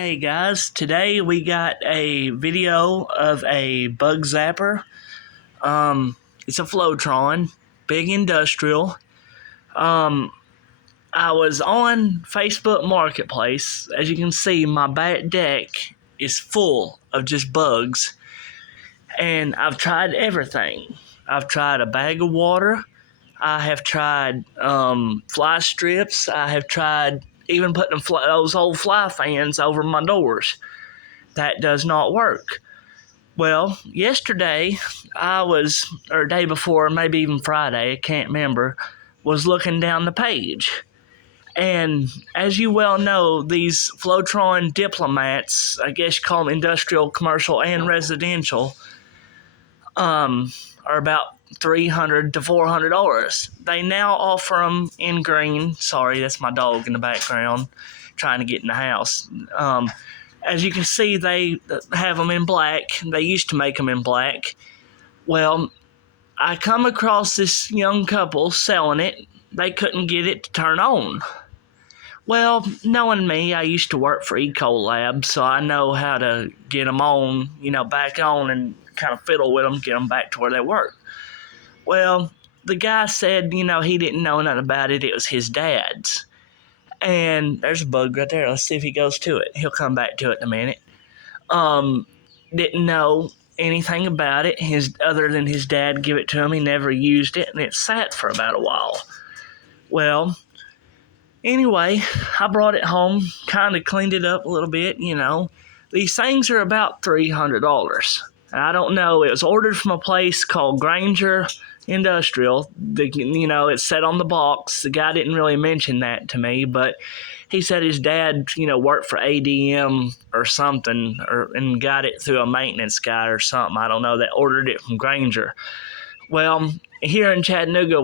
Hey guys, today we got a video of a bug zapper. It's a flowtron, big industrial. I was on Facebook Marketplace. As you can see, my back deck is full of just bugs, and I've tried everything. I've tried a bag of water. I have tried fly strips. I have tried even putting those old fly fans over my doors. That does not work. Well, yesterday or day before, maybe even Friday, I can't remember, was looking down the page. And as you well know, these flowtron diplomats, I guess you call them industrial, commercial, and residential, are about $300 to $400. They now offer them in green. Sorry, that's my dog in the background trying to get in the house. As you can see, they have them in black. They used to make them in black. Well, I come across this young couple selling it. They couldn't get it to turn on. Well, knowing me, I used to work for Ecolab, so I know how to get them on, back on and kind of fiddle with them, get them back to where they work. Well, the guy said, he didn't know nothing about it. It was his dad's. And there's a bug right there. Let's see if he goes to it. He'll come back to it in a minute. Didn't know anything about it other than his dad give it to him. He never used it, and it sat for about a while. Well, anyway, I brought it home, kind of cleaned it up a little bit, These things are about $300. I don't know. It was ordered from a place called Granger Industrial. It said on the box. The guy didn't really mention that to me, but he said his dad, worked for ADM or something, and got it through a maintenance guy or something. I don't know. That ordered it from Granger. Well, here in Chattanooga,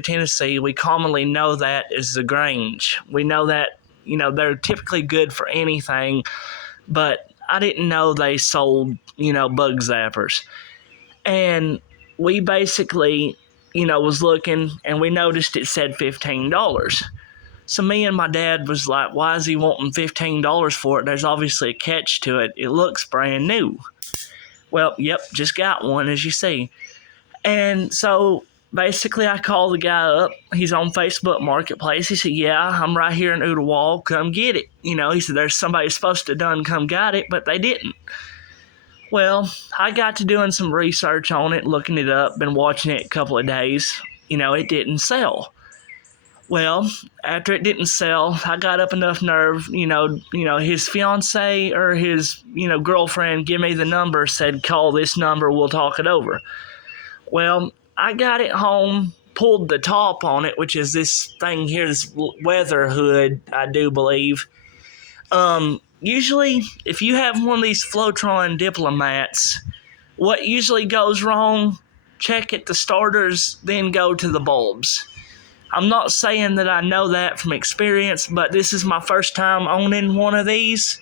Tennessee, we commonly know that as the Grange. We know that, they're typically good for anything, but I didn't know they sold, bug zappers. And we basically, was looking, and we noticed it said $15. So me and my dad was like, why is he wanting $15 for it? There's obviously a catch to it. It looks brand new. Well, yep, just got one, as you see. And so basically I called the guy up. He's on Facebook Marketplace. He said, yeah, I'm right here in Ooltewah. Come get it. He said there's somebody supposed to done come got it, but they didn't. Well, I got to doing some research on it, looking it up, been watching it a couple of days. It didn't sell. Well, after it didn't sell, I got up enough nerve, his fiance or his, girlfriend give me the number, said, call this number, we'll talk it over. Well, I got it home, pulled the top on it, which is this thing here, this weather hood, I do believe. Usually, if you have one of these flowtron diplomats, what usually goes wrong, check at the starters, then go to the bulbs. I'm not saying that I know that from experience, but this is my first time owning one of these.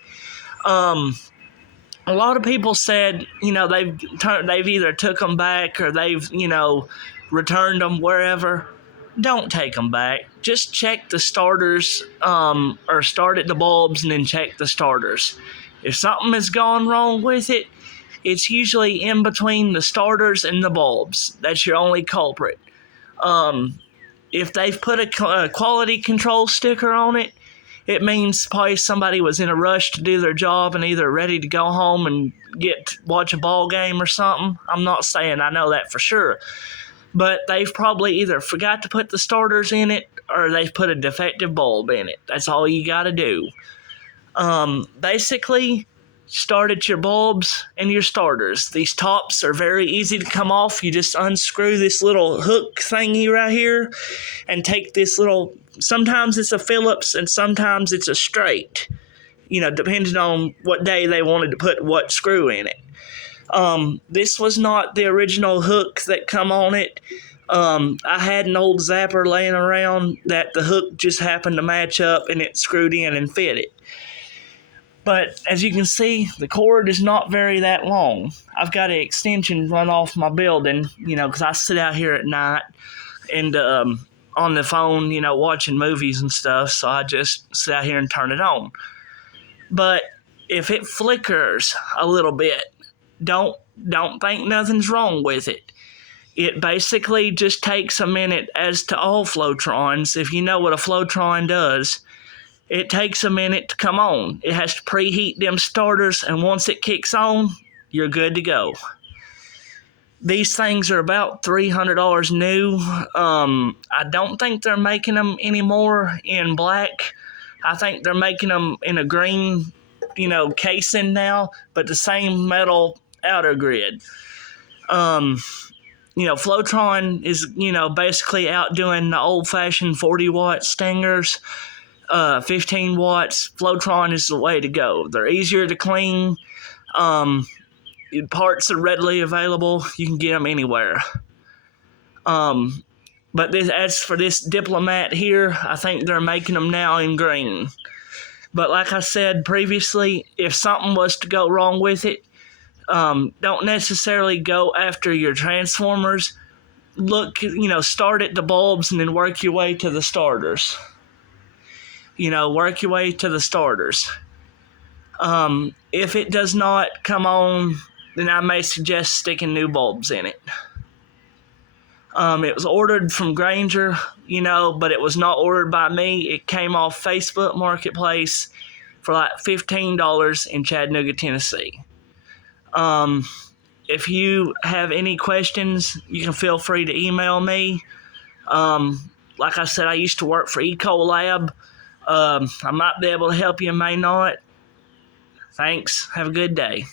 A lot of people said, they've either took them back or they've, returned them wherever. Don't take them back. Just check the starters, or start at the bulbs and then check the starters. If something has gone wrong with it, it's usually in between the starters and the bulbs. That's your only culprit. If they've put a quality control sticker on it, it means probably somebody was in a rush to do their job and either ready to go home and watch a ball game or something. I'm not saying I know that for sure. But they've probably either forgot to put the starters in it or they've put a defective bulb in it. That's all you got to do. Basically, start at your bulbs and your starters. These tops are very easy to come off. You just unscrew this little hook thingy right here and take this little, sometimes it's a Phillips and sometimes it's a straight, depending on what day they wanted to put what screw in it. This was not the original hook that come on it. I had an old zapper laying around that the hook just happened to match up and it screwed in and fit it. But as you can see, the cord is not very that long. I've got an extension run off my building, because I sit out here at night and on the phone, watching movies and stuff. So I just sit out here and turn it on. But if it flickers a little bit, don't think nothing's wrong with it. It basically just takes a minute, as to all flotrons. If you know what a flowtron does, it takes a minute to come on. It has to preheat them starters, and once it kicks on, you're good to go. These things are about $300 new. I don't think they're making them anymore in black. I think they're making them in a green, casing now, but the same metal outer grid. Flowtron is, basically outdoing the old-fashioned 40-watt stingers. 15 watts. Flowtron is the way to go. They're easier to clean. Parts are readily available. You can get them anywhere. But as for this diplomat here, I think they're making them now in green. But like I said previously, if something was to go wrong with it, don't necessarily go after your transformers. Look, start at the bulbs and then work your way to the starters. Work your way to the starters. If it does not come on, then I may suggest sticking new bulbs in it. It was ordered from Granger, but it was not ordered by me. It came off Facebook Marketplace for like $15 in Chattanooga, Tennessee. If you have any questions, you can feel free to email me. Like I said, I used to work for Ecolab. I might be able to help you, may not. Thanks. Have a good day.